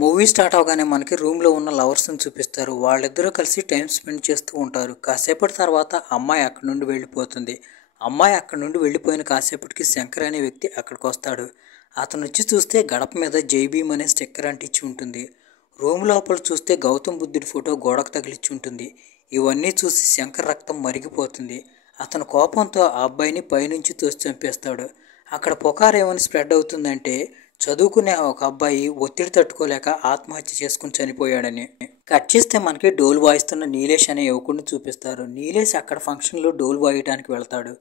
Movie start అవగానే మనకి రూమ్లో ఉన్న లవర్స్ని చూపిస్తారు. వాళ్ళిద్దరూ కలిసి టైం స్పెండ్ చేస్తూ ఉంటారు. కాసేపటి తర్వాత అమ్మాయి అక్కడి నుండి వెళ్ళిపోతుంది. అమ్మాయి అక్కడి నుండి వెళ్ళిపోయిన కాసేపటికి శంకర్ అనే వ్యక్తి అక్కడికి వస్తాడు. అతను వచ్చి చూస్తే గడప మీద జై భీమ్ అనే స్టిక్కర్ అంటించి ఉంటుంది. రూమ్ లోపల చూస్తే గౌతమ్ బుద్ధుడి ఫోటో గోడకు తగిలించి ఉంటుంది. ఇవన్నీ చూసి శంకర్ రక్తం మరిగిపోతుంది. అతను కోపంతో ఆ అబ్బాయిని పైనుంచి తోసి చంపేస్తాడు. అక్కడ పుకారు ఏమని స్ప్రెడ్ అవుతుందంటే చదువుకునే ఒక అబ్బాయి ఒత్తిడి తట్టుకోలేక ఆత్మహత్య చేసుకుని చనిపోయాడని. కట్ చేస్తే మనకి డోలు వాయిస్తున్న నీలేష్ అనే యువకుడిని చూపిస్తారు. నీలేష్ అక్కడ ఫంక్షన్లో డోలు వాయించడానికి వెళ్తాడు.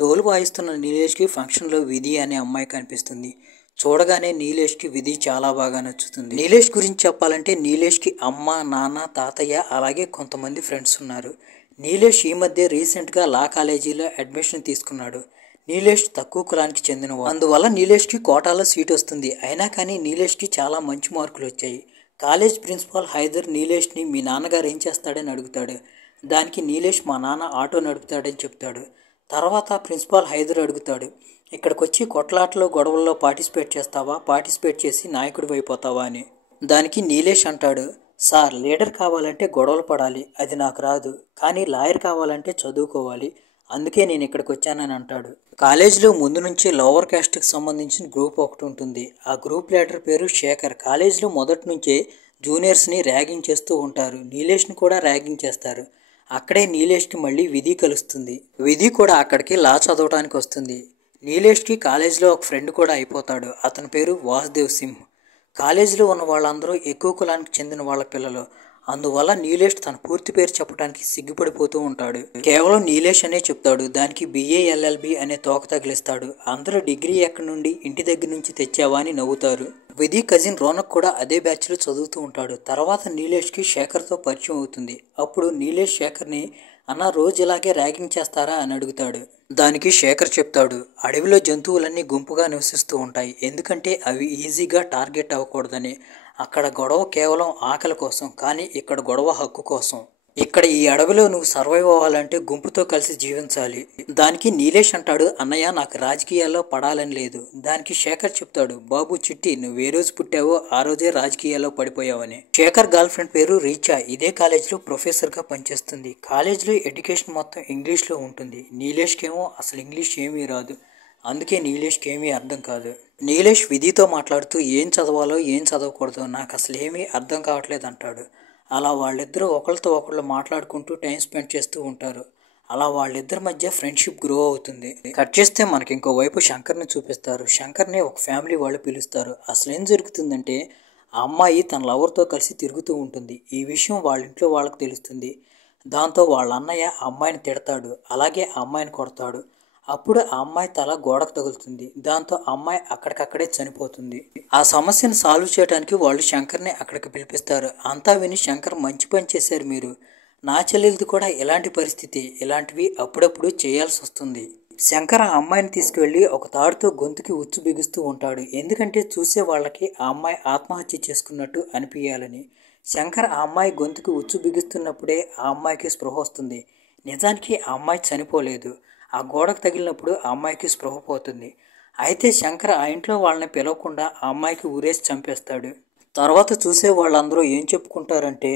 డోలు వాయిస్తున్న నీలేష్కి ఫంక్షన్లో విధి అనే అమ్మాయి కనిపిస్తుంది. చూడగానే నీలేష్కి విధి చాలా బాగా నచ్చుతుంది. నీలేష్ గురించి చెప్పాలంటే నీలేష్కి అమ్మ, నాన్న, తాతయ్య అలాగే కొంతమంది ఫ్రెండ్స్ ఉన్నారు. నీలేష్ ఈ మధ్య రీసెంట్గా లా కాలేజీలో అడ్మిషన్ తీసుకున్నాడు. నీలేష్ తక్కువ కులానికి చెందినవాడు. అందువల్ల నీలేష్కి కోటాలో సీట్ వస్తుంది. అయినా కానీ నీలేష్కి చాలా మంచి మార్కులు వచ్చాయి. కాలేజ్ ప్రిన్సిపాల్ హైదర్ నీలేష్ని మీ నాన్నగారు ఏం చేస్తాడని అడుగుతాడు. దానికి నీలేష్ మా నాన్న ఆటో నడుపుతాడని చెప్తాడు. తర్వాత ప్రిన్సిపాల్ హైదర్ అడుగుతాడు, ఇక్కడికి వచ్చి కొట్లాటలో గొడవల్లో పార్టిసిపేట్ చేస్తావా, పార్టిసిపేట్ చేసి నాయకుడివి అయిపోతావా అని. దానికి నీలేష్ అంటాడు, సార్ లీడర్ కావాలంటే గొడవలు పడాలి, అది నాకు రాదు. కానీ లాయర్ కావాలంటే చదువుకోవాలి, అందుకే నేను ఇక్కడికి వచ్చానని అంటాడు. కాలేజీలో ముందు నుంచి లోవర్ క్యాస్ట్కి సంబంధించిన గ్రూప్ ఒకటి ఉంటుంది. ఆ గ్రూప్ లీడర్ పేరు శేఖర్. కాలేజీలో మొదటి నుంచే జూనియర్స్ని ర్యాగింగ్ చేస్తూ ఉంటారు. నీలేష్ని కూడా ర్యాగింగ్ చేస్తారు. అక్కడే నీలేష్కి మళ్ళీ విధి కలుస్తుంది. విధి కూడా అక్కడికి లా చదవడానికి వస్తుంది. నీలేష్కి కాలేజీలో ఒక ఫ్రెండ్ కూడా అయిపోతాడు. అతని పేరు వాసుదేవ్ సింహ్. కాలేజీలో ఉన్న వాళ్ళందరూ ఎక్కువ కులానికి చెందిన వాళ్ళ పిల్లలు. అందువల్ల నీలేష్ తన పూర్తి పేరు చెప్పడానికి సిగ్గుపడిపోతూ ఉంటాడు. కేవలం నీలేష్ అనే చెప్తాడు. దానికి BA LLB అనే తోక తగిలిస్తాడు. అందరూ డిగ్రీ ఎక్కడి నుండి, ఇంటి దగ్గర నుంచి తెచ్చావా అని నవ్వుతారు. విధి కజిన్ రోనక్ కూడా అదే బ్యాచ్లో చదువుతూ ఉంటాడు. తర్వాత నీలేష్కి శేఖర్తో పరిచయం అవుతుంది. అప్పుడు నీలేష్ శేఖర్ని అన్న రోజు ఇలాగే ర్యాగింగ్ చేస్తారా అని అడుగుతాడు. దానికి శేఖర్ చెప్తాడు, అడవిలో జంతువులన్నీ గుంపుగా నివసిస్తూ ఉంటాయి, ఎందుకంటే అవి ఈజీగా టార్గెట్ అవ్వకూడదని. అక్కడ గొడవ కేవలం ఆకలి కోసం, కానీ ఇక్కడ గొడవ హక్కు కోసం. ఇక్కడ ఈ అడవిలో నువ్వు సర్వైవ్ అవ్వాలంటే గుంపుతో కలిసి జీవించాలి. దానికి నీలేష్ అంటాడు, అన్నయ్య నాకు రాజకీయాల్లో పడాలని లేదు. దానికి శేఖర్ చెప్తాడు, బాబు చిట్టి, నువ్వు ఏ రోజు పుట్టావో ఆ రోజే రాజకీయాల్లో పడిపోయావని. శేఖర్ గర్ల్ ఫ్రెండ్ పేరు రీచా. ఇదే కాలేజీలో ప్రొఫెసర్గా పనిచేస్తుంది. కాలేజీలో ఎడ్యుకేషన్ మొత్తం ఇంగ్లీష్లో ఉంటుంది. నీలేష్కేమో అసలు ఇంగ్లీష్ ఏమీ రాదు. అందుకే నీలేష్కి ఏమీ అర్థం కాదు. నీలేష్ విధితో మాట్లాడుతూ ఏం చదవాలో ఏం చదవకూడదో నాకు అసలు ఏమీ అర్థం కావట్లేదు అంటాడు. అలా వాళ్ళిద్దరూ ఒకరితో ఒకళ్ళు మాట్లాడుకుంటూ టైం స్పెండ్ చేస్తూ ఉంటారు. అలా వాళ్ళిద్దరి మధ్య ఫ్రెండ్షిప్ గ్రో అవుతుంది. కట్ చేస్తే మనకి ఇంకోవైపు శంకర్ని చూపిస్తారు. శంకర్ని ఒక ఫ్యామిలీ వాళ్ళు పిలుస్తారు. అసలు ఏం జరుగుతుందంటే ఆ అమ్మాయి తన లవర్తో కలిసి తిరుగుతూ ఉంటుంది. ఈ విషయం వాళ్ళ ఇంట్లో వాళ్ళకి తెలుస్తుంది. దాంతో వాళ్ళ అన్నయ్య ఆ అమ్మాయిని తిడతాడు. అలాగే ఆ అమ్మాయిని కొడతాడు. అప్పుడు ఆ అమ్మాయి తల గోడకు తగులుతుంది. దాంతో ఆ అమ్మాయి అక్కడికక్కడే చనిపోతుంది. ఆ సమస్యను సాల్వ్ చేయడానికి వాళ్ళు శంకర్ని అక్కడికి పిలిపిస్తారు. అంతా విని శంకర్, మంచి పని చేశారు మీరు, నా చెల్లెలది కూడా ఇలాంటి పరిస్థితి, ఇలాంటివి అప్పుడప్పుడు చేయాల్సి వస్తుంది. శంకర్ ఆ అమ్మాయిని తీసుకువెళ్ళి ఒక తాడుతో గొంతుకి ఉచ్చు బిగుస్తూ ఉంటాడు. ఎందుకంటే చూసే వాళ్ళకి ఆ అమ్మాయి ఆత్మహత్య చేసుకున్నట్టు అనిపించాలని. శంకర్ ఆ అమ్మాయి గొంతుకి ఉచ్చు బిగుస్తున్నప్పుడే ఆ అమ్మాయికి స్పృహ వస్తుంది. నిజానికి ఆ అమ్మాయి చనిపోలేదు. ఆ గోడకు తగిలినప్పుడు ఆ అమ్మాయికి స్పృహ పోతుంది. అయితే శంకర్ ఆ ఇంట్లో వాళ్ళని పిలవకుండా ఆ అమ్మాయికి ఊరేసి చంపేస్తాడు. తర్వాత చూసే వాళ్ళందరూ ఏం చెప్పుకుంటారంటే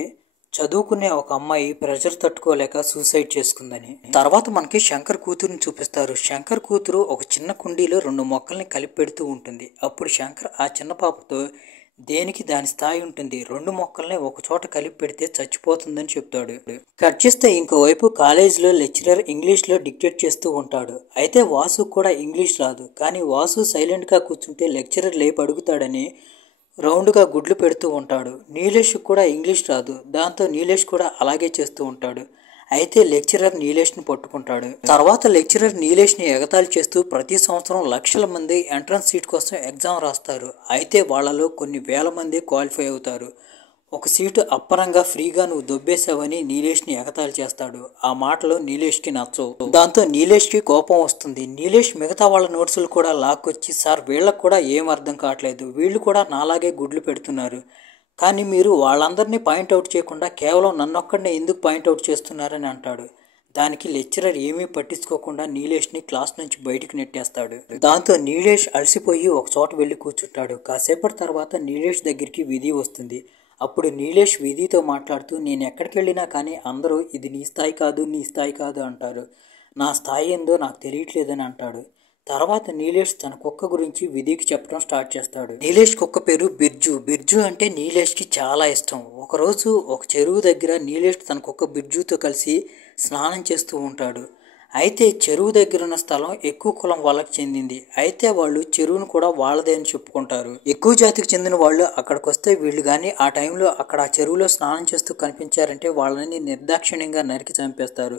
చదువుకునే ఒక అమ్మాయి ప్రెషర్ తట్టుకోలేక సూసైడ్ చేసుకుందని. తర్వాత మనకి శంకర్ కూతురుని చూపిస్తారు. శంకర్ కూతురు ఒక చిన్న కుండీలో 2 మొక్కల్ని కలిపి పెడుతూ ఉంటుంది. అప్పుడు శంకర్ ఆ చిన్న పాపతో దేనికి దాని స్థాయి ఉంటుంది, 2 మొక్కల్ని ఒక చోట కలిపి పెడితే చచ్చిపోతుందని చెప్తాడు. కట్ చేస్తే ఇంకోవైపు కాలేజీలో లెక్చరర్ ఇంగ్లీష్లో డిక్టేట్ చేస్తూ ఉంటాడు. అయితే వాసు కూడా ఇంగ్లీష్ రాదు. కానీ వాసు సైలెంట్గా కూర్చుంటే లెక్చరర్ లేపి అడుగుతాడని రౌండ్గా గుడ్లు పెడుతూ ఉంటాడు. నీలేష్ కూడా ఇంగ్లీష్ రాదు. దాంతో నీలేష్ కూడా అలాగే చేస్తూ ఉంటాడు. అయితే లెక్చరర్ నీలేష్ని పట్టుకుంటాడు. తర్వాత లెక్చరర్ నీలేష్ని ఎగతాళి చేస్తూ ప్రతి సంవత్సరం లక్షల మంది ఎంట్రన్స్ సీట్ కోసం ఎగ్జామ్ రాస్తారు. అయితే వాళ్ళలో కొన్ని వేల మంది క్వాలిఫై అవుతారు. ఒక సీటు అప్పరంగా ఫ్రీగా నువ్వు దొబ్బేశావని నీలేష్ని ఎగతాళి చేస్తాడు. ఆ మాటలు నీలేష్కి నచ్చవు. దాంతో నీలేష్కి కోపం వస్తుంది. నీలేష్ మిగతా వాళ్ళ నోట్సులు కూడా లాక్కొచ్చి, సార్ వీళ్ళకు కూడా ఏం అర్థం కావట్లేదు, వీళ్ళు కూడా నాలాగే గుడ్లు పెడుతున్నారు, కానీ మీరు వాళ్ళందరినీ పాయింట్అవుట్ చేయకుండా కేవలం నన్నొక్కడినే ఎందుకు పాయింట్అవుట్ చేస్తున్నారని అంటాడు. దానికి లెక్చరర్ ఏమీ పట్టించుకోకుండా నీలేష్ని క్లాస్ నుంచి బయటికి నెట్టేస్తాడు. దాంతో నీలేష్ అలసిపోయి ఒక చోట వెళ్ళి కూర్చుంటాడు. కాసేపటి తర్వాత నీలేష్ దగ్గరికి విధి వస్తుంది. అప్పుడు నీలేష్ విధితో మాట్లాడుతూ, నేను ఎక్కడికి వెళ్ళినా కానీ అందరూ ఇది నీ స్థాయి కాదు, నీ స్థాయి కాదు అంటారు. నా స్థాయి ఏందో నాకు తెలియట్లేదని అంటాడు. తర్వాత నీలేష్ తన కుక్క గురించి విధికి చెప్పడం స్టార్ట్ చేస్తాడు. నీలేష్ కుక్క పేరు బిర్జు. బిర్జు అంటే నీలేష్కి చాలా ఇష్టం. ఒకరోజు ఒక చెరువు దగ్గర నీలేష్ తన కుక్క బిర్జుతో కలిసి స్నానం చేస్తూ ఉంటాడు. అయితే చెరువు దగ్గర ఉన్న స్థలం ఎక్కువ కులం వాళ్ళకి చెందింది. అయితే వాళ్ళు చెరువును కూడా వాళ్ళదే అని చెప్పుకుంటారు. ఎక్కువ జాతికి చెందిన వాళ్ళు అక్కడికి వస్తే వీళ్ళు కానీ ఆ టైంలో అక్కడ ఆ చెరువులో స్నానం చేస్తూ కనిపించారంటే వాళ్ళని నిర్దాక్షిణ్యంగా నరికి చంపేస్తారు.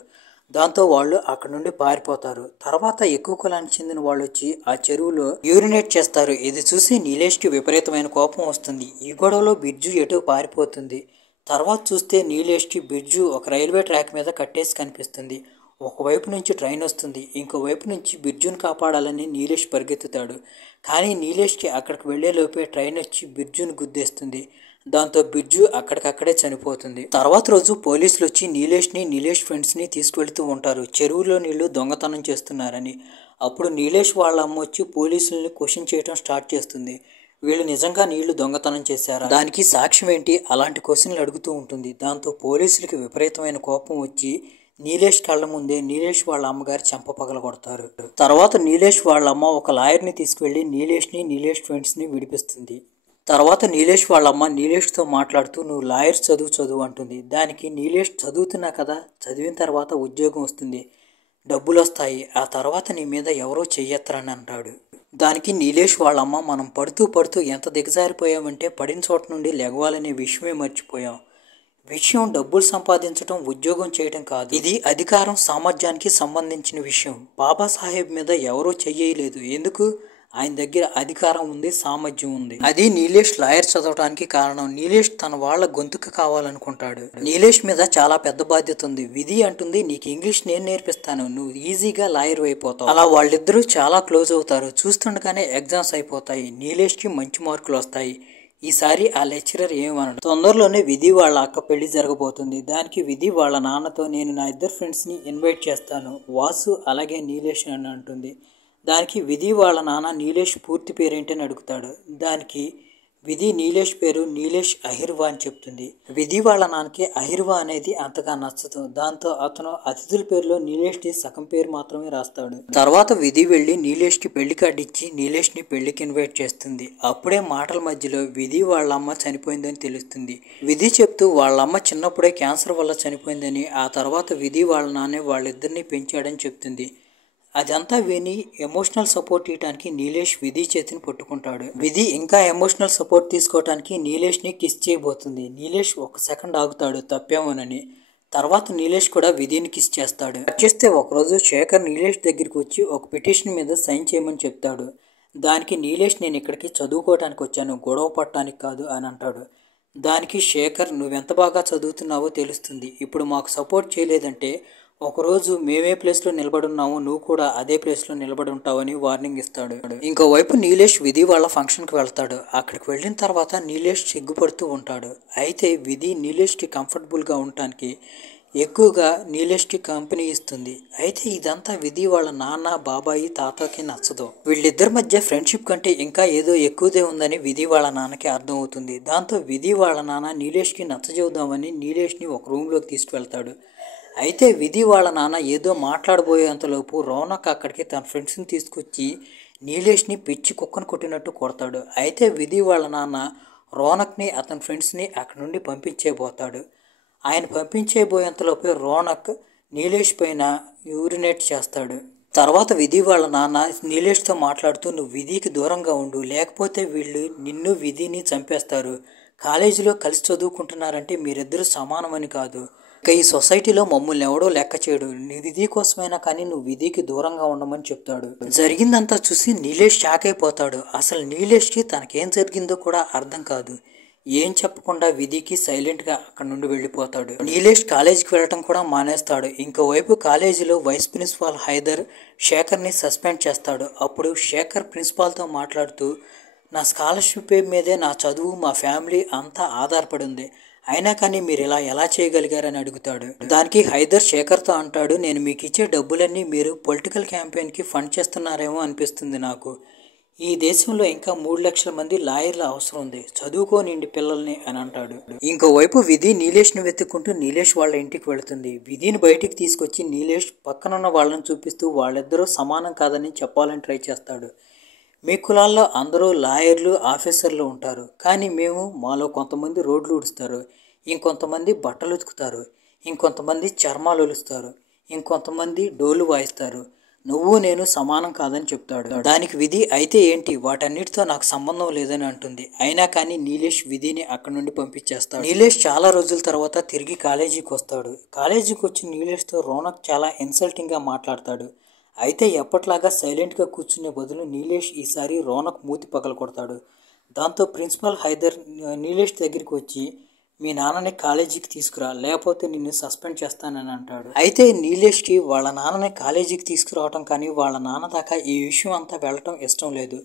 దాంతో వాళ్ళు అక్కడ నుండి పారిపోతారు. తర్వాత ఎక్కువ కులానికి చెందిన వాళ్ళు వచ్చి ఆ చెరువులో యూరినేట్ చేస్తారు. ఇది చూసి నీలేష్కి విపరీతమైన కోపం వస్తుంది. ఈ గొడవలో బిర్జు ఎటో పారిపోతుంది. తర్వాత చూస్తే నీలేష్కి బిర్జు ఒక రైల్వే ట్రాక్ మీద కట్టేసి కనిపిస్తుంది. ఒకవైపు నుంచి ట్రైన్ వస్తుంది, ఇంకోవైపు నుంచి బిర్జును కాపాడాలని నీలేష్ పరిగెత్తుతాడు. కానీ నీలేష్కి అక్కడికి వెళ్లేలోపే ట్రైన్ వచ్చి బిర్జును గుద్దేస్తుంది. దాంతో బిర్జు అక్కడికక్కడే చనిపోతుంది. తర్వాత రోజు పోలీసులు వచ్చి నీలేష్ని నీలేష్ ఫ్రెండ్స్ని తీసుకువెళ్తూ ఉంటారు చెరువులో నీళ్లు దొంగతనం చేస్తున్నారని. అప్పుడు నీలేష్ వాళ్ళ అమ్మ వచ్చి పోలీసుల్ని క్వశ్చన్ చేయడం స్టార్ట్ చేస్తుంది. వీళ్ళు నిజంగా నీళ్లు దొంగతనం చేశారా, దానికి సాక్ష్యం ఏంటి, అలాంటి క్వశ్చన్లు అడుగుతూ ఉంటుంది. దాంతో పోలీసులకి విపరీతమైన కోపం వచ్చి నీలేష్ కళ్ళ ముందే నీలేష్ వాళ్ళ అమ్మగారి చెంప పగలగొడతారు. తర్వాత నీలేష్ వాళ్ళ అమ్మ ఒక లాయర్ని తీసుకువెళ్ళి నీలేష్ని నీలేష్ ఫ్రెండ్స్ని విడిపిస్తుంది. తర్వాత నీలేష్ వాళ్ళ అమ్మ నీలేష్తో మాట్లాడుతూ, నువ్వు లాయర్స్ చదువు అంటుంది. దానికి నీలేష్ చదువుతున్నా కదా, చదివిన తర్వాత ఉద్యోగం వస్తుంది, డబ్బులు వస్తాయి, ఆ తర్వాత నీ మీద ఎవరో చెయ్యెత్తరని అంటాడు. దానికి నీలేష్ వాళ్ళ అమ్మ, మనం పడుతూ ఎంత దిగజారిపోయామంటే పడిన చోట నుండి లెగవాలనే విషయమే మర్చిపోయాం. విషయం డబ్బులు సంపాదించడం, ఉద్యోగం చేయడం కాదు, ఇది అధికారం సామర్థ్యానికి సంబంధించిన విషయం. బాబాసాహెబ్ మీద ఎవరో చెయ్యలేదు, ఎందుకు, ఆయన దగ్గర అధికారం ఉంది, సామర్థ్యం ఉంది. అది నీలేష్ లాయర్ చదవడానికి కారణం. నీలేష్ తన వాళ్ళ గొంతుకు కావాలనుకుంటాడు. నీలేష్ మీద చాలా పెద్ద బాధ్యత ఉంది. విధి అంటుంది, నీకు ఇంగ్లీష్ నేను నేర్పిస్తాను, నువ్వు ఈజీగా లాయర్ అయిపోతావు. అలా వాళ్ళిద్దరూ చాలా క్లోజ్ అవుతారు. చూస్తుండగానే ఎగ్జామ్స్ అయిపోతాయి. నీలేష్కి మంచి మార్కులు వస్తాయి. ఈసారి ఆ లెక్చరర్ ఏమనడు. తొందరలోనే విధి వాళ్ళ అక్క పెళ్లి జరగబోతుంది. దానికి విధి వాళ్ళ నాన్నతో, నేను నా ఇద్దరు ఫ్రెండ్స్ని ఇన్వైట్ చేస్తాను, వాసు అలాగే నీలేష్ అని అంటుంది. దానికి విధి వాళ్ళ నాన్న నీలేష్ పూర్తి పేరేంటని అడుగుతాడు. దానికి విధి నీలేష్ పేరు నీలేష్ అహిర్వా అని చెప్తుంది. విధి వాళ్ళ నాన్నకి అహిర్వా అనేది అంతగా నచ్చదు. దాంతో అతను అతిథుల పేరులో నీలేష్ని సగం పేరు మాత్రమే రాస్తాడు. తర్వాత విధి వెళ్ళి నీలేష్కి పెళ్లి కార్డు ఇచ్చి నీలేష్ని పెళ్లికి ఇన్వైట్ చేస్తుంది. అప్పుడే మాటల మధ్యలో విధి వాళ్ళ అమ్మ చనిపోయిందని తెలుస్తుంది. విధి చెప్తూ వాళ్ళమ్మ చిన్నప్పుడే క్యాన్సర్ వల్ల చనిపోయిందని, ఆ తర్వాత విధి వాళ్ళ నాన్నే వాళ్ళిద్దరిని పెంచాడని చెప్తుంది. అదంతా విని ఎమోషనల్ సపోర్ట్ ఇవ్వడానికి నీలేష్ విధి చేతిని పట్టుకుంటాడు. విధి ఇంకా ఎమోషనల్ సపోర్ట్ తీసుకోవడానికి నీలేష్ని కిస్ చేయబోతుంది. నీలేష్ ఒక సెకండ్ ఆగుతాడు, తప్పేమోనని. తర్వాత నీలేష్ కూడా విధిని కిస్ చేస్తాడు. చేస్తే ఒకరోజు శేఖర్ నీలేష్ దగ్గరికి వచ్చి ఒక పిటిషన్ మీద సైన్ చేయమని చెప్తాడు. దానికి నీలేష్, నేను ఇక్కడికి చదువుకోవడానికి వచ్చాను, గొడవ పట్టడానికి కాదు అని అంటాడు. దానికి శేఖర్, నువ్వెంత బాగా చదువుతున్నావో తెలుస్తుంది, ఇప్పుడు మాకు సపోర్ట్ చేయలేదంటే ఒకరోజు మేమే ప్లేస్లో నిలబడున్నాము, నువ్వు కూడా అదే ప్లేస్లో నిలబడి ఉంటావని వార్నింగ్ ఇస్తాడు. ఇంకోవైపు నీలేష్ విధి వాళ్ళ ఫంక్షన్కి వెళ్తాడు. అక్కడికి వెళ్ళిన తర్వాత నీలేష్ సిగ్గుపడుతూ ఉంటాడు. అయితే విధి నీలేష్కి కంఫర్టబుల్గా ఉండటానికి ఎక్కువగా నీలేష్కి కంపెనీ ఇస్తుంది. అయితే ఇదంతా విధి వాళ్ళ నాన్న, బాబాయి, తాతకి నచ్చదు. వీళ్ళిద్దరి మధ్య ఫ్రెండ్షిప్ కంటే ఇంకా ఏదో ఎక్కువదే ఉందని విధి వాళ్ళ నాన్నకి అర్థమవుతుంది. దాంతో విధి వాళ్ళ నాన్న నీలేష్కి నచ్చజెబుదామని నీలేష్ని ఒక రూమ్లోకి తీసుకువెళ్తాడు. అయితే విధి వాళ్ళ నాన్న ఏదో మాట్లాడబోయేంతలోపు రౌనక్ అక్కడికి తన ఫ్రెండ్స్ని తీసుకొచ్చి నీలేష్ని పిచ్చి కుక్కను కొట్టినట్టు కొడతాడు. అయితే విధి వాళ్ళ నాన్న రౌనక్ని అతని ఫ్రెండ్స్ని అక్కడి నుండి పంపించేయబోతాడు. ఆయన పంపించేయబోయేంతలోపే రౌనక్ నీలేష్ పైన యూరినేట్ చేస్తాడు. తర్వాత విధి వాళ్ళ నాన్న నీలేష్తో మాట్లాడుతూ, నువ్వు విధికి దూరంగా ఉండు, లేకపోతే వీళ్ళు నిన్ను విధిని చంపేస్తారు. కాలేజీలో కలిసి చదువుకుంటున్నారంటే మీరిద్దరూ సమానమని కాదు, ఇక ఈ సొసైటీలో మమ్మల్ని ఎవడో లెక్క చేయడు, నీ విధి కోసమైనా కానీ నువ్వు విధికి దూరంగా ఉండమని చెప్తాడు. జరిగిందంతా చూసి నీలేష్ షాక్ అయిపోతాడు. అసలు నీలేష్కి తనకేం జరిగిందో కూడా అర్థం కాదు. ఏం చెప్పకుండా విధికి సైలెంట్గా అక్కడ నుండి వెళ్ళిపోతాడు. నీలేష్ కాలేజీకి వెళ్ళటం కూడా మానేస్తాడు. ఇంకోవైపు కాలేజీలో వైస్ ప్రిన్సిపాల్ హైదర్ శేఖర్ని సస్పెండ్ చేస్తాడు. అప్పుడు శేఖర్ ప్రిన్సిపాల్తో మాట్లాడుతూ, నా స్కాలర్షిప్ మీదే నా చదువు, మా ఫ్యామిలీ అంతా ఆధారపడి ఉంది, అయినా కానీ మీరు ఇలా ఎలా చేయగలిగారని అడుగుతాడు. దానికి హైదర్ శేఖర్తో అంటాడు, నేను మీకు ఇచ్చే డబ్బులన్నీ మీరు పొలిటికల్ క్యాంపెయిన్కి ఫండ్ చేస్తున్నారేమో అనిపిస్తుంది నాకు. ఈ దేశంలో ఇంకా 3 లక్షల మంది లాయర్ల అవసరం ఉంది, చదువుకోనిండి పిల్లల్ని అని అంటాడు. ఇంకోవైపు విధి నీలేష్ను వెతుక్కుంటూ నీలేష్ వాళ్ళ ఇంటికి వెళుతుంది. విధిని బయటికి తీసుకొచ్చి నీలేష్ పక్కనున్న వాళ్ళని చూపిస్తూ వాళ్ళిద్దరూ సమానం కాదని చెప్పాలని ట్రై చేస్తాడు. మీ కులాల్లో అందరూ లాయర్లు ఆఫీసర్లు ఉంటారు, కానీ మాలో కొంతమంది రోడ్లు ఊడుస్తారు, ఇంకొంతమంది బట్టలు ఉతుకుతారు, ఇంకొంతమంది చర్మాలు ఒలుస్తారు, ఇంకొంతమంది డోలు వాయిస్తారు. నువ్వు నేను సమానం కాదని చెప్తాడు. దానికి విధి అయితే ఏంటి, వాటన్నిటితో నాకు సంబంధం లేదని అంటుంది. అయినా కానీ నీలేష్ విధిని అక్కడి నుండి పంపించేస్తాడు. నీలేష్ చాలా రోజుల తర్వాత తిరిగి కాలేజీకి వస్తాడు. కాలేజీకి వచ్చి నీలేష్తో రోనక్ చాలా ఇన్సల్టింగ్గా మాట్లాడతాడు. అయితే ఎప్పట్లాగా సైలెంట్గా కూర్చునే బదులు నీలేష్ ఈసారి రోనక్ మూతి పగల కొడతాడు. దాంతో ప్రిన్సిపల్ హైదర్ నీలేష్ దగ్గరికి వచ్చి, మీ నాన్నని కాలేజీకి తీసుకురా, లేకపోతే నిన్ను సస్పెండ్ చేస్తానని అంటాడు. అయితే నీలేష్కి వాళ్ళ నాన్నని కాలేజీకి తీసుకురావటం కానీ వాళ్ళ నాన్న దాకా ఈ విషయం అంతా వెళ్ళటం ఇష్టం లేదు.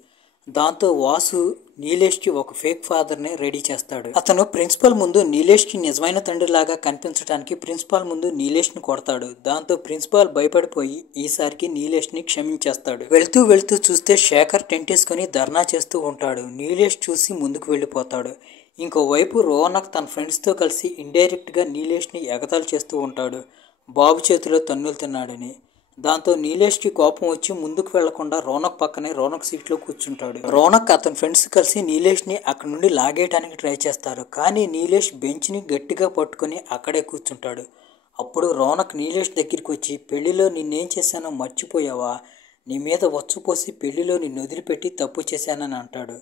దాంతో వాసు నీలేష్కి ఒక ఫేక్ ఫాదర్ని రెడీ చేస్తాడు. అతను ప్రిన్సిపల్ ముందు నీలేష్కి నిజమైన తండ్రిలాగా కనిపించడానికి ప్రిన్సిపాల్ ముందు నీలేష్ని కొడతాడు. దాంతో ప్రిన్సిపాల్ భయపడిపోయి ఈసారికి నీలేష్ని క్షమించేస్తాడు. వెళ్తూ వెళ్తూ చూస్తే శేఖర్ టెంట్ వేసుకుని ధర్నా చేస్తూ ఉంటాడు. నీలేష్ చూసి ముందుకు వెళ్ళిపోతాడు. ఇంకోవైపు రోనక్ తన ఫ్రెండ్స్తో కలిసి ఇండైరెక్ట్గా నీలేష్ని ఎగతాళి చేస్తూ ఉంటాడు, బాబు చేతిలో తన్నులు తిన్నాడని. దాంతో నీలేష్కి కోపం వచ్చి ముందుకు వెళ్లకుండా రోనక్ పక్కనే రోనక్ సీట్లో కూర్చుంటాడు. రోనక్ అతని ఫ్రెండ్స్ కలిసి నీలేష్ని అక్కడి నుండి లాగేయడానికి ట్రై చేస్తారు, కానీ నీలేష్ బెంచ్ని గట్టిగా పట్టుకుని అక్కడే కూర్చుంటాడు. అప్పుడు రోనక్ నీలేష్ దగ్గరికి వచ్చి, పెళ్లిలో నిన్నేం చేశానో మర్చిపోయావా, నీ మీద వచ్చుపోసి పెళ్లిలో నిన్ను వదిలిపెట్టి తప్పు చేశానని అంటాడు.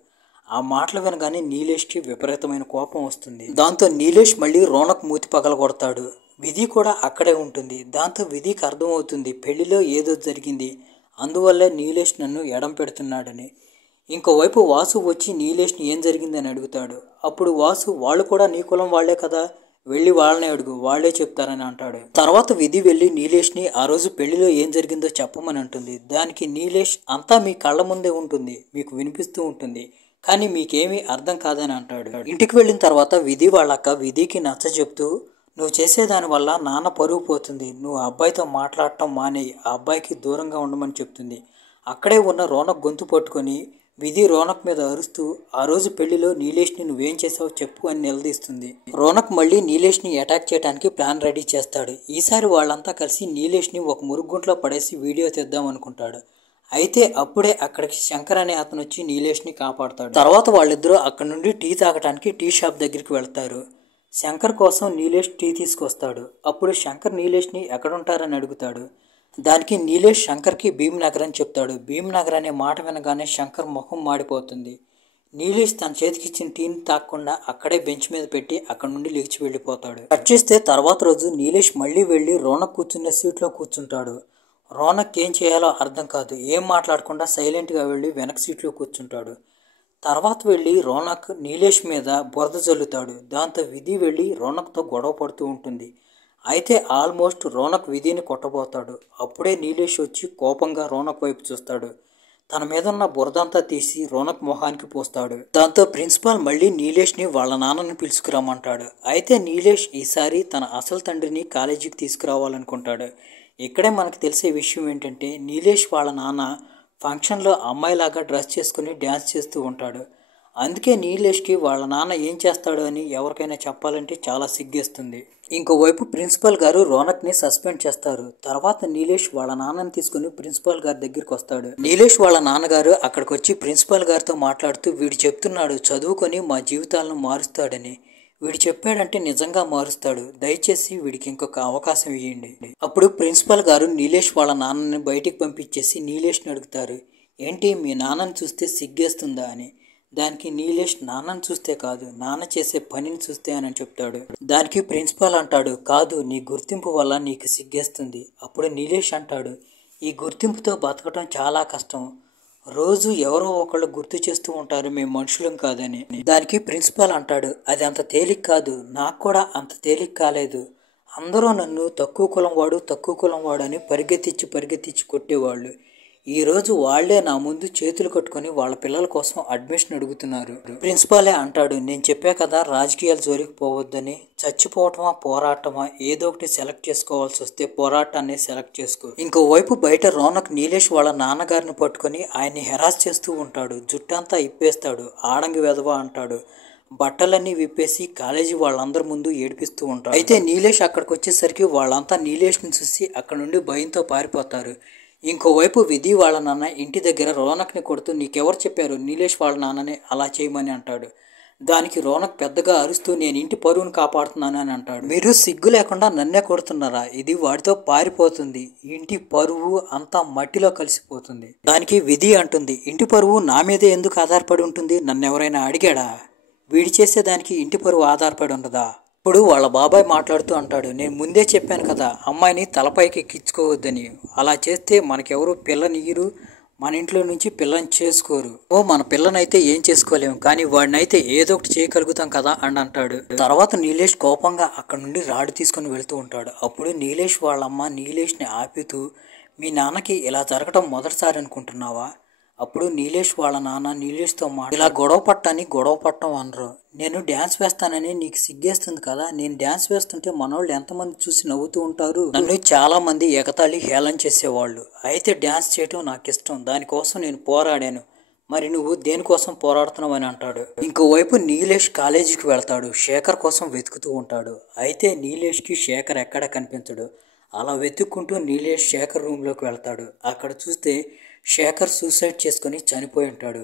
ఆ మాటలు వినగానే నీలేష్కి విపరీతమైన కోపం వస్తుంది. దాంతో నీలేష్ మళ్ళీ రోనక్ మూతి పగల కొడతాడు. విధి కూడా అక్కడే ఉంటుంది. దాంతో విధికి అర్థమవుతుంది పెళ్లిలో ఏదో జరిగింది, అందువల్లే నీలేష్ నన్ను ఎడం పెడుతున్నాడని. ఇంకోవైపు వాసు వచ్చి నీలేష్ని ఏం జరిగిందని అడుగుతాడు. అప్పుడు వాసు, వాళ్ళు కూడా నీ కులం వాళ్లే కదా, వెళ్ళి వాళ్ళనే అడుగు, వాళ్లే చెప్తారని అంటాడు. తర్వాత విధి వెళ్ళి నీలేష్ని ఆ రోజు పెళ్లిలో ఏం జరిగిందో చెప్పమని అంటుంది. దానికి నీలేష్, అంతా మీ కళ్ళ ముందే ఉంటుంది, మీకు వినిపిస్తూ ఉంటుంది, కానీ మీకేమీ అర్థం కాదని అంటాడు. ఇంటికి వెళ్ళిన తర్వాత విధి వాళ్ళ అక్క విధికి నచ్చ చెప్తూ, నువ్వు చేసేదాని వల్ల నాన్న పరువు పోతుంది, నువ్వు ఆ అబ్బాయితో మాట్లాడటం మానేయి, ఆ అబ్బాయికి దూరంగా ఉండమని చెప్తుంది. అక్కడే ఉన్న రోనక్ గొంతు పట్టుకొని విధి రోనక్ మీద అరుస్తూ, ఆ రోజు పెళ్లిలో నీలేష్ని నువ్వేం చేసావో చెప్పు అని నిలదీస్తుంది. రోనక్ మళ్ళీ నీలేష్ని అటాక్ చేయడానికి ప్లాన్ రెడీ చేస్తాడు. ఈసారి వాళ్ళంతా కలిసి నీలేష్ని ఒక మురుగుంట్లో పడేసి వీడియో తీద్దాం అనుకుంటాడు. అయితే అప్పుడే అక్కడికి శంకర్ అనే అతను వచ్చి నీలేష్ని కాపాడతాడు. తర్వాత వాళ్ళిద్దరూ అక్కడి నుండి టీ తాగడానికి టీ షాప్ దగ్గరికి వెళ్తారు. శంకర్ కోసం నీలేష్ టీ తీసుకొస్తాడు. అప్పుడు శంకర్ నీలేష్ని ఎక్కడుంటారని అడుగుతాడు. దానికి నీలేష్ శంకర్కి భీమ్నగర్ అని చెప్తాడు. భీమ్నగర్ అనే మాట వినగానే శంకర్ ముఖం మాడిపోతుంది. నీలేష్ తన చేతికిచ్చిన టీని తాగకుండా అక్కడే బెంచ్ మీద పెట్టి అక్కడి నుండి లేచి వెళ్ళిపోతాడు. కట్ చేస్తే తర్వాత రోజు నీలేష్ మళ్ళీ వెళ్ళి రోనక్ కూర్చున్న సీట్లో కూర్చుంటాడు. రోనక్ ఏం చేయాలో అర్థం కాదు, ఏం మాట్లాడకుండా సైలెంట్గా వెళ్ళి వెనక సీట్లో కూర్చుంటాడు. తర్వాత వెళ్ళి రోనక్ నీలేష్ మీద బురద జల్లుతాడు. దాంతో విధి వెళ్ళి రోనక్తో గొడవ పడుతూ ఉంటుంది. అయితే ఆల్మోస్ట్ రోనక్ విధిని కొట్టబోతాడు. అప్పుడే నీలేష్ వచ్చి కోపంగా రోనక్ వైపు చూస్తాడు. తన మీద ఉన్న బురదంతా తీసి రోనక్ మొహానికి పోస్తాడు. దాంతో ప్రిన్సిపాల్ మళ్ళీ నీలేష్ని వాళ్ళ నాన్నని పిలుచుకురమ్మంటాడు. అయితే నీలేష్ ఈసారి తన అసలు తండ్రిని కాలేజీకి తీసుకురావాలనుకుంటాడు. ఇక్కడే మనకు తెలిసే విషయం ఏంటంటే నీలేష్ వాళ్ళ నాన్న ఫంక్షన్లో అమ్మాయిలాగా డ్రెస్ చేసుకుని డ్యాన్స్ చేస్తూ ఉంటాడు. అందుకే నీలేష్కి వాళ్ళ నాన్న ఏం చేస్తాడు అని ఎవరికైనా చెప్పాలంటే చాలా సిగ్గేస్తుంది. ఇంకోవైపు ప్రిన్సిపల్ గారు రోనక్ని సస్పెండ్ చేస్తారు. తర్వాత నీలేష్ వాళ్ళ నాన్నని తీసుకుని ప్రిన్సిపల్ గారి దగ్గరికి వస్తాడు. నీలేష్ వాళ్ళ నాన్నగారు అక్కడికి వచ్చి ప్రిన్సిపల్ గారితో మాట్లాడుతూ, వీడు చెప్తున్నాడు చదువుకొని మా జీవితాలను మారుస్తాడని, వీడు చెప్పాడంటే నిజంగా మారుస్తాడు, దయచేసి వీడికి ఇంకొక అవకాశం ఇవ్వండి. అప్పుడు ప్రిన్సిపల్ గారు నీలేష్ వాళ్ళ నాన్నని బయటికి పంపించేసి నీలేష్ని అడుగుతారు, ఏంటి మీ నాన్నని చూస్తే సిగ్గేస్తుందా అని. దానికి నీలేష్, నాన్నని చూస్తే కాదు, నాన్న చేసే పనిని చూస్తే అని చెప్తాడు. దానికి ప్రిన్సిపాల్ అంటాడు, కాదు, నీ గుర్తింపు వల్ల నీకు సిగ్గేస్తుంది. అప్పుడు నీలేష్ అంటాడు, ఈ గుర్తింపుతో బతకటం చాలా కష్టం, రోజు ఎవరో ఒకళ్ళు గుర్తు చేస్తూ ఉంటారు మేము మనుషులం కాదని. దానికి ప్రిన్సిపాల్ అంటాడు, అది అంత తేలిక కాదు, నాకు కూడా అంత తేలిక కాలేదు, అందరూ నన్ను తక్కువ కులం వాడు అని పరిగెత్తించి కొట్టేవాళ్ళు, ఈరోజు వాళ్లే నా ముందు చేతులు కట్టుకొని వాళ్ళ పిల్లల కోసం అడ్మిషన్ అడుగుతున్నారు. ప్రిన్సిపాలే అంటాడు, నేను చెప్పా కదా రాజకీయాలు జోలికి పోవద్దని. చచ్చిపోవటమా పోరాటమా ఏదో ఒకటి సెలెక్ట్ చేసుకోవాల్సి వస్తే పోరాటాన్ని సెలెక్ట్ చేసుకో. ఇంకోవైపు బయట రోనక్ నీలేష్ వాళ్ళ నాన్నగారిని పట్టుకొని ఆయన్ని హెరాస్ చేస్తూ ఉంటాడు. జుట్టంతా ఇప్పేస్తాడు, ఆడంగి వెధవా అంటాడు. బట్టలన్నీ విప్పేసి కాలేజీ వాళ్ళందరి ముందు ఏడిపిస్తూ ఉంటాడు. అయితే నీలేష్ అక్కడికి వచ్చేసరికి వాళ్ళంతా నీలేష్ని చూసి అక్కడ నుండి భయంతో పారిపోతారు. ఇంకోవైపు విధి వాళ్ళ నాన్న ఇంటి దగ్గర రోనక్ని కొడుతూ, నీకెవరు చెప్పారు నీలేష్ వాళ్ళ నాన్నని అలా చేయమని అంటాడు. దానికి రోనక్ పెద్దగా అరుస్తూ, నేను ఇంటి పరువును కాపాడుతున్నాను అని అంటాడు. మీరు సిగ్గు లేకుండా నన్నే కొడుతున్నారా? ఇది వాడితో పారిపోతుంది, ఇంటి పరువు అంతా మట్టిలో కలిసిపోతుంది. దానికి విధి అంటుంది, ఇంటి పరువు నా మీదే ఎందుకు ఆధారపడి ఉంటుంది? నన్నెవరైనా అడిగాడా? వీడి చేసేదానికి ఇంటి పరువు ఆధారపడి ఉండదా? ఇప్పుడు వాళ్ళ బాబాయ్ మాట్లాడుతూ అంటాడు, నేను ముందే చెప్పాను కదా అమ్మాయిని తలపైకి ఎక్కించుకోవద్దని. అలా చేస్తే మనకెవరు పిల్లనియ్యరు, మన ఇంట్లో నుంచి పిల్లని చేసుకోరు. మన పిల్లనైతే ఏం చేసుకోలేము, కానీ వాడినైతే ఏదో ఒకటి చేయగలుగుతాం కదా అని అంటాడు. తర్వాత నీలేష్ కోపంగా అక్కడ నుండి రాడు తీసుకొని వెళ్తూ ఉంటాడు. అప్పుడు నీలేష్ వాళ్ళమ్మ నీలేష్ని ఆపుతూ, మీ నాన్నకి ఇలా జరగటం మొదటిసారి అనుకుంటున్నావా? అప్పుడు నీలేష్ వాళ్ళ నాన్న నీలేష్తో ఇలా గొడవ పట్టడం అనరు. నేను డ్యాన్స్ వేస్తానని నీకు సిగ్గేస్తుంది కదా, నేను డ్యాన్స్ వేస్తుంటే మనోళ్ళు ఎంతమంది చూసి నవ్వుతూ ఉంటారు. నన్ను చాలా మంది ఎగతాళి హేళన చేసేవాళ్ళు. అయితే డ్యాన్స్ చేయటం నాకు ఇష్టం, దానికోసం నేను పోరాడాను. మరి నువ్వు దేనికోసం పోరాడుతున్నావు అని అంటాడు. ఇంకోవైపు నీలేష్ కాలేజీకి వెళ్తాడు. శేఖర్ కోసం వెతుకుతూ ఉంటాడు. అయితే నీలేష్కి శేఖర్ ఎక్కడ కనిపించడు. అలా వెతుక్కుంటూ నీలేష్ శేఖర్ రూమ్లోకి వెళ్తాడు. అక్కడ చూస్తే శేఖర్ సూసైడ్ చేసుకుని చనిపోయి ఉంటాడు.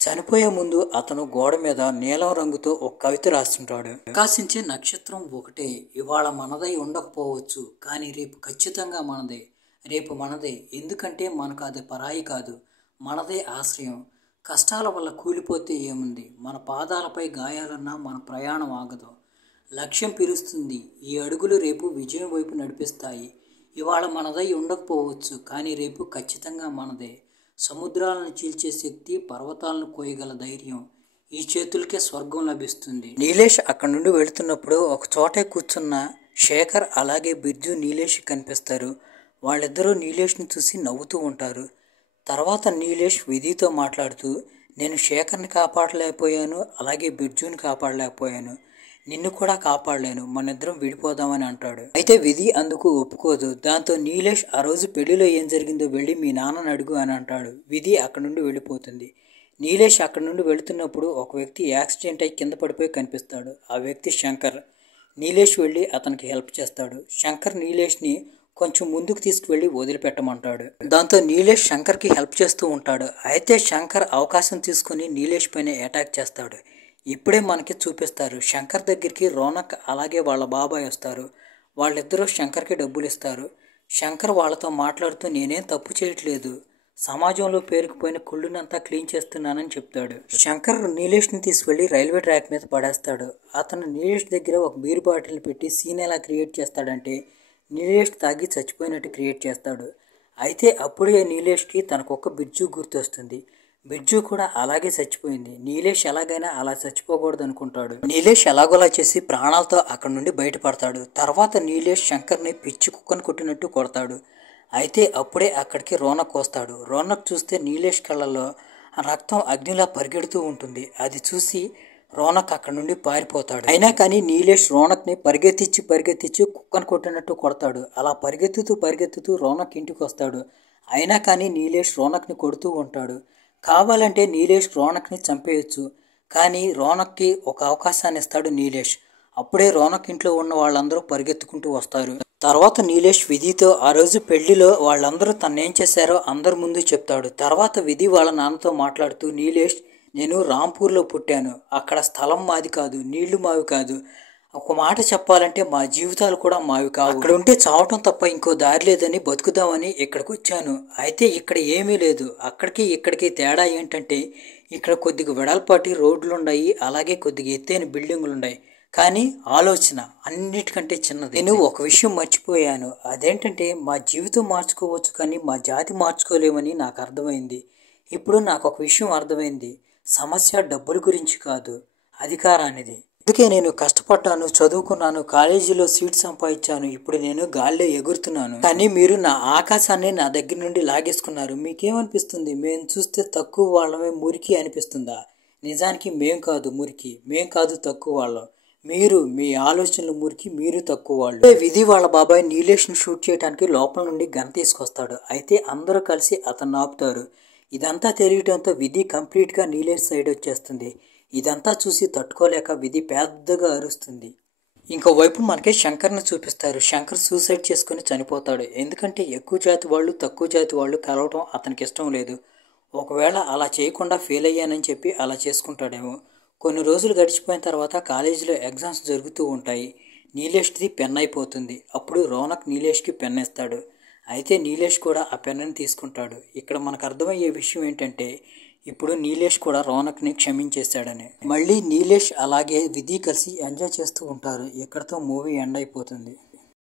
చనిపోయే ముందు అతను గోడ మీద నీలం రంగుతో ఒక కవిత రాస్తుంటాడు. ప్రకాశించే నక్షత్రం ఒకటే, ఇవాళ మనదై ఉండకపోవచ్చు, కానీ రేపు ఖచ్చితంగా మనదే. రేపు మనదే, ఎందుకంటే మనకు అది పరాయి కాదు, మనదే ఆశ్రయం. కష్టాల వల్ల కూలిపోతే ఏముంది, మన పాదాలపై గాయాలన్నా మన ప్రయాణం ఆగదు. లక్ష్యం పిలుస్తుంది, ఈ అడుగులు రేపు విజయం వైపు నడిపిస్తాయి. ఇవాళ మనదై ఉండకపోవచ్చు, కానీ రేపు ఖచ్చితంగా మనదే. సముద్రాలను చీల్చే శక్తి, పర్వతాలను కోయగల ధైర్యం, ఈ చేతులకే స్వర్గం లభిస్తుంది. నీలేష్ అక్కడి నుండి వెళుతున్నప్పుడు ఒక చోటే కూర్చున్న శేఖర్ అలాగే బిర్జు నీలేష్ కనిపిస్తారు. వాళ్ళిద్దరూ నీలేష్ని చూసి నవ్వుతూ ఉంటారు. తర్వాత నీలేష్ విధితో మాట్లాడుతూ, నేను శేఖర్ని కాపాడలేకపోయాను, అలాగే బిర్జుని కాపాడలేకపోయాను, నిన్ను కూడా కాపాడలేను, మనిద్దరం విడిపోదామని అంటాడు. అయితే విధి అందుకు ఒప్పుకోదు. దాంతో నీలేష్ ఆ రోజు పెళ్లిలో ఏం జరిగిందో వెళ్ళి మీ నాన్నని అడుగు అని అంటాడు. విధి అక్కడి నుండి వెళ్ళిపోతుంది. నీలేష్ అక్కడి నుండి వెళుతున్నప్పుడు ఒక వ్యక్తి యాక్సిడెంట్ అయి కింద పడిపోయి కనిపిస్తాడు. ఆ వ్యక్తి శంకర్. నీలేష్ వెళ్ళి అతనికి హెల్ప్ చేస్తాడు. శంకర్ నీలేష్ని కొంచెం ముందుకు తీసుకువెళ్ళి వదిలిపెట్టమంటాడు. దాంతో నీలేష్ శంకర్కి హెల్ప్ చేస్తూ ఉంటాడు. అయితే శంకర్ అవకాశం తీసుకుని నీలేష్ పైన అటాక్ చేస్తాడు. ఇప్పుడే మనకి చూపిస్తారు. శంకర్ దగ్గరికి రోనక్ అలాగే వాళ్ళ బాబాయ్ వస్తారు. వాళ్ళిద్దరూ శంకర్కి డబ్బులు ఇస్తారు. శంకర్ వాళ్ళతో మాట్లాడుతూ, నేనేం తప్పు చేయట్లేదు, సమాజంలో పేరుకుపోయిన కుళ్ళునంతా క్లీన్ చేస్తున్నానని చెప్తాడు. శంకర్ నీలేష్ని తీసుకెళ్లి రైల్వే ట్రాక్ మీద పడేస్తాడు. అతను నీలేష్ దగ్గర ఒక బీర్ బాటిల్ పెట్టి సీన్ ఎలా క్రియేట్ చేస్తాడంటే నీలేష్ తాగి చచ్చిపోయినట్టు క్రియేట్ చేస్తాడు. అయితే అప్పుడే నీలేష్కి తనకొక్క బిర్జు గుర్తొస్తుంది. బిర్జు కూడా అలాగే చచ్చిపోయింది. నీలేష్ ఎలాగైనా అలా చచ్చిపోకూడదు అనుకుంటాడు. నీలేష్ ఎలాగోలా చేసి ప్రాణాలతో అక్కడి నుండి బయటపడతాడు. తర్వాత నీలేష్ శంకర్ని పిచ్చి కుక్కను కొట్టినట్టు కొడతాడు. అయితే అప్పుడే అక్కడికి రోనక్ వస్తాడు. రోనక్ చూస్తే నీలేష్ కళ్ళల్లో రక్తం అగ్నిలా పరిగెడుతూ ఉంటుంది. అది చూసి రోనక్ అక్కడి నుండి పారిపోతాడు. అయినా కానీ నీలేష్ రోనక్ని పరిగెత్తించి కుక్కను కొట్టినట్టు కొడతాడు. అలా పరిగెత్తుతూ రోనక్ ఇంటికి వస్తాడు. అయినా కానీ నీలేష్ రోనక్ని కొడుతూ ఉంటాడు. కావాలంటే నీలేష్ రోనక్ని చంపేయచ్చు, కానీ రోనక్కి ఒక అవకాశాన్ని ఇస్తాడు నీలేష్. అప్పుడే రోనక్ ఇంట్లో ఉన్న వాళ్ళందరూ పరిగెత్తుకుంటూ వస్తారు. తర్వాత నీలేష్ విధితో ఆ రోజు పెళ్లిలో వాళ్ళందరూ తన్నేం చేశారో అందరి ముందు చెప్తాడు. తర్వాత విధి వాళ్ళ నాన్నతో మాట్లాడుతూ, నీలేష్, నేను రాంపూర్లో పుట్టాను, అక్కడ స్థలం మాది కాదు, నీళ్లు మావి కాదు, ఒక మాట చెప్పాలంటే మా జీవితాలు కూడా మావి కావు, అక్కడ ఉంటే చావటం తప్ప ఇంకో దారి లేదని బతుకుదామని ఇక్కడికి వచ్చాను. అయితే ఇక్కడ ఏమీ లేదు, అక్కడికి ఇక్కడికి తేడా ఏంటంటే ఇక్కడ కొద్దిగా వెడల్పాటి రోడ్లున్నాయి, అలాగే కొద్దిగా ఎత్తైన బిల్డింగులున్నాయి, కానీ ఆలోచన అన్నిటికంటే చిన్నది. నేను ఒక విషయం మర్చిపోయాను, అదేంటంటే మా జీవితం మార్చుకోవచ్చు కానీ మా జాతి మార్చుకోలేమని నాకు అర్థమైంది. ఇప్పుడు నాకు ఒక విషయం అర్థమైంది, సమస్య డబ్బుల గురించి కాదు, అధికారానిది. అందుకే నేను కష్టపడ్డాను, చదువుకున్నాను, కాలేజీలో సీట్ సంపాదించాను, ఇప్పుడు నేను గాల్లో ఎగురుతున్నాను. కానీ మీరు నా ఆకాశాన్ని నా దగ్గర నుండి లాగేసుకున్నారు. మీకేమనిపిస్తుంది? మేము చూస్తే తక్కువ వాళ్ళమే, మురికి అనిపిస్తుందా? నిజానికి మేం కాదు మురికి, మేం కాదు తక్కువ వాళ్ళం. మీరు, మీ ఆలోచనలు మురికి, మీరు తక్కువ వాళ్ళు. విధి వాళ్ళ బాబాయ్ నీలేష్ను షూట్ చేయడానికి లోపల నుండి గన్ తీసుకొస్తాడు. అయితే అందరూ కలిసి అతన్ని ఆపుతారు. ఇదంతా తెలియడంతో విధి కంప్లీట్గా నీలేష్ సైడ్ వచ్చేస్తుంది. ఇదంతా చూసి తట్టుకోలేక విధి పెద్దగా అరుస్తుంది. ఇంకోవైపు మనకి శంకర్ని చూపిస్తారు. శంకర్ సూసైడ్ చేసుకుని చనిపోతాడు. ఎందుకంటే ఎక్కువ జాతి వాళ్ళు తక్కువ జాతి వాళ్ళు కలవటం అతనికి ఇష్టం లేదు. ఒకవేళ అలా చేయకుండా ఫెయిల్ అయ్యానని చెప్పి అలా చేసుకుంటాడేమో. కొన్ని రోజులు గడిచిపోయిన తర్వాత కాలేజీలో ఎగ్జామ్స్ జరుగుతూ ఉంటాయి. నీలేష్ది పెన్ అయిపోతుంది. అప్పుడు రోనక్ నీలేష్కి పెన్ ఇస్తాడు. అయితే నీలేష్ కూడా ఆ పెన్నుని తీసుకుంటాడు. ఇక్కడ మనకు అర్థమయ్యే విషయం ఏంటంటే ఇప్పుడు నీలేష్ కూడా రోనక్ని క్షమించేశాడని. మళ్ళీ నీలేష్ అలాగే విధి కలిసి ఎంజాయ్ చేస్తూ ఉంటారు. ఇక్కడతో మూవీ ఎండ్ అయిపోతుంది.